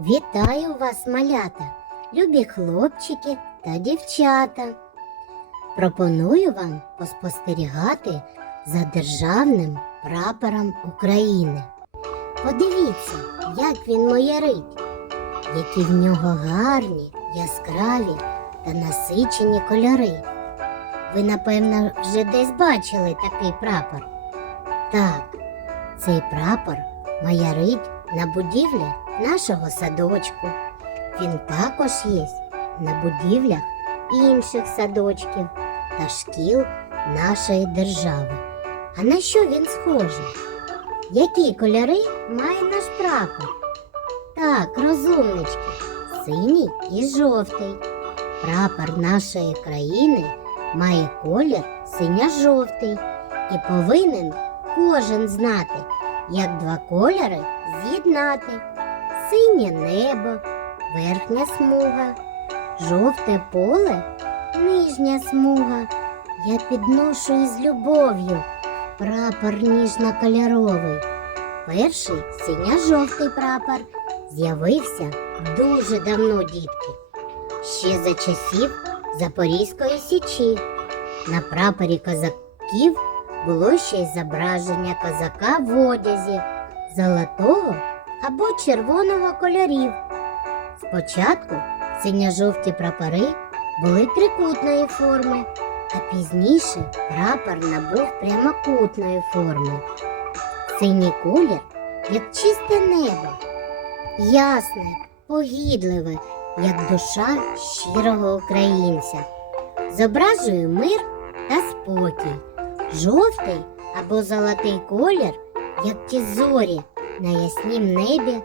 Вітаю вас, малята, любі хлопчики та дівчата. Пропоную вам поспостерігати за державним прапором України. Подивіться, як він моярить, які в нього гарні, яскраві та насичені кольори. Ви, напевно, вже десь бачили такий прапор. Так, цей прапор маярить на будівлі нашого садочку. Він також є на будівлях інших садочків та шкіл нашої держави. А на що він схожий? Які кольори має наш прапор? Так, розумнички, синій і жовтий. Прапор нашої країни має колір синьо-жовтий і повинен кожен знати, як два кольори з'єднати. Синє небо, верхня смуга, жовте поле, нижня смуга. Я підношу із любов'ю прапор ніжно-кольоровий. Перший синьо-жовтий прапор з'явився дуже давно, дітки. Ще за часів Запорізької січі. На прапорі козаків було ще й зображення козака в одязі золотого або червоного кольорів. Спочатку синьо-жовті прапори були трикутної форми, а пізніше прапор набув прямокутної форми. Синій колір, як чисте небо, ясне, погідливе, як душа щирого українця. Зображує мир та спокій. Жовтий або золотий колір, як ті зорі на яснім небі,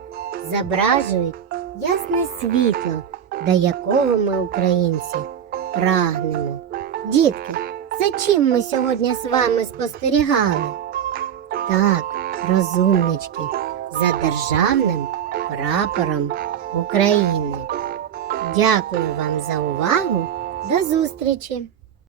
зображують ясне світло, до якого ми, українці, прагнемо. Дітки, за чим ми сьогодні з вами спостерігали? Так, розумнички, за державним прапором України. Дякую вам за увагу. До зустрічі!